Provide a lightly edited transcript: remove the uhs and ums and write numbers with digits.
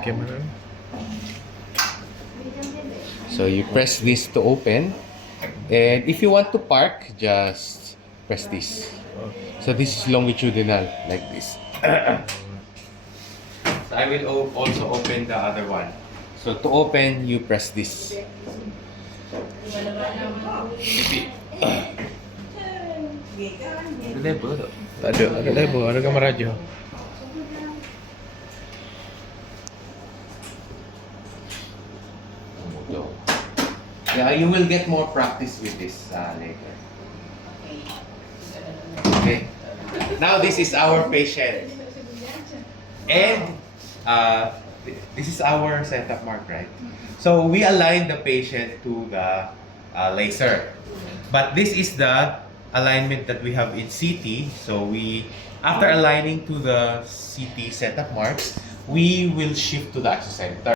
Camera. So you press this to open, and if you want to park, just press this. So this is longitudinal, like this. So I will also open the other one. So to open, you press this. Ada level tak? Tak ada. Ada level. Ada gambar raja. Yeah, you will get more practice with this later. Okay. Now this is our patient, and this is our setup mark, right? So we align the patient to the laser, but this is the alignment that we have in CT. So after aligning to the CT setup marks, we will shift to the axocenter.